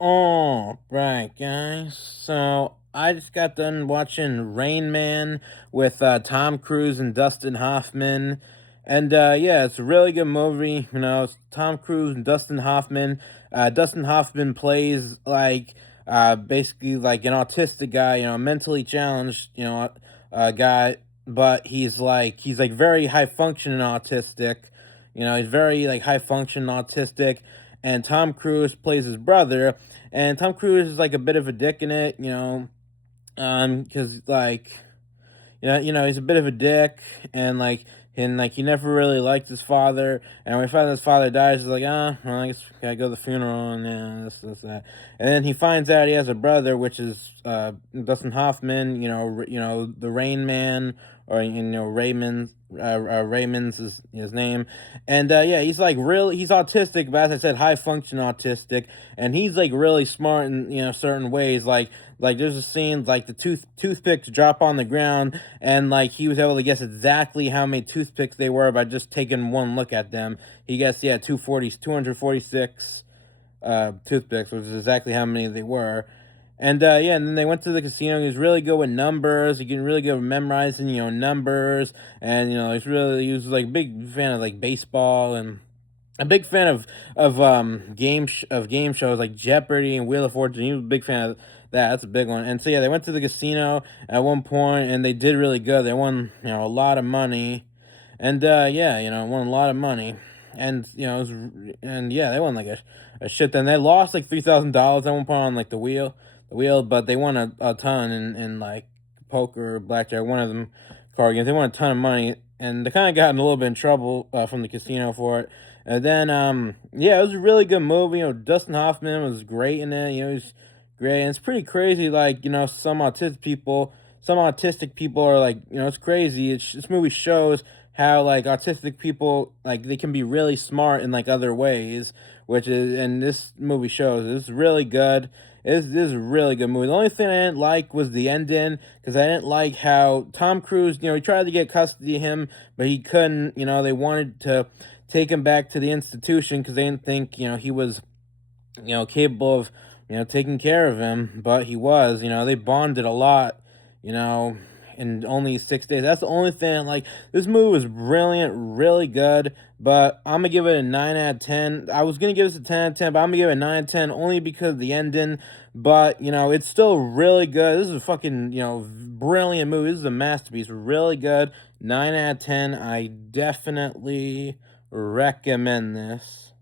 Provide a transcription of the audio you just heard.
Oh, right, guys. So I just got done watching Rain Man with Tom Cruise and Dustin Hoffman. And yeah, it's a really good movie. You know, it's Tom Cruise and Dustin Hoffman. Dustin Hoffman plays like basically like an autistic guy, you know, mentally challenged, guy, but he's like very high functioning autistic. You know, he's very like high functioning autistic, and Tom Cruise plays his brother, and Tom Cruise is like a bit of a dick in it, because like he's a bit of a dick, and like he never really liked his father, and when he finds his father dies, he's like, ah, well, I guess gotta go to the funeral, and yeah, this, that, and then he finds out he has a brother, which is Dustin Hoffman, the Rain Man, or Raymond's is his name, and yeah, he's like he's autistic, but as I said, high function autistic, and he's like really smart in certain ways, like there's a scene like the toothpicks drop on the ground, and like he was able to guess exactly how many toothpicks they were by just taking one look at them. He guessed, yeah, 246 toothpicks, which is exactly how many they were. And yeah, and then they went to the casino. He was really good with numbers. He can really good with memorizing, numbers. And he was like a big fan of like baseball, and a big fan of game shows like Jeopardy and Wheel of Fortune. He was a big fan of that. That's a big one. And so yeah, they went to the casino at one point, and they did really good. They won a lot of money, and yeah, won a lot of money, and and yeah, they won like a shit. Then they lost like $3,000 at one point on like the wheel, but they won a ton in like poker or blackjack. One of them card games. They won a ton of money, and they kind of got in a little bit in trouble from the casino for it. And then, yeah, it was a really good movie. Dustin Hoffman was great in it. He's great. And it's pretty crazy. Like, some autistic people are like, it's crazy. This movie shows how like autistic people like they can be really smart in like other ways, and this movie shows it's really good. This is a really good movie. The only thing I didn't like was the ending, because I didn't like how Tom Cruise, he tried to get custody of him, but he couldn't. They wanted to take him back to the institution because they didn't think, he was, capable of, taking care of him, but he was. They bonded a lot, you know, in only 6 days. That's the only thing. Like, this movie was brilliant, really good, but I'm gonna give it a 9 out of 10. I was gonna give this a 10 out of 10, but I'm gonna give it a 9 out of 10 only because of the ending. But it's still really good. This is a fucking brilliant movie. This is a masterpiece. Really good. 9 out of 10. I definitely recommend this.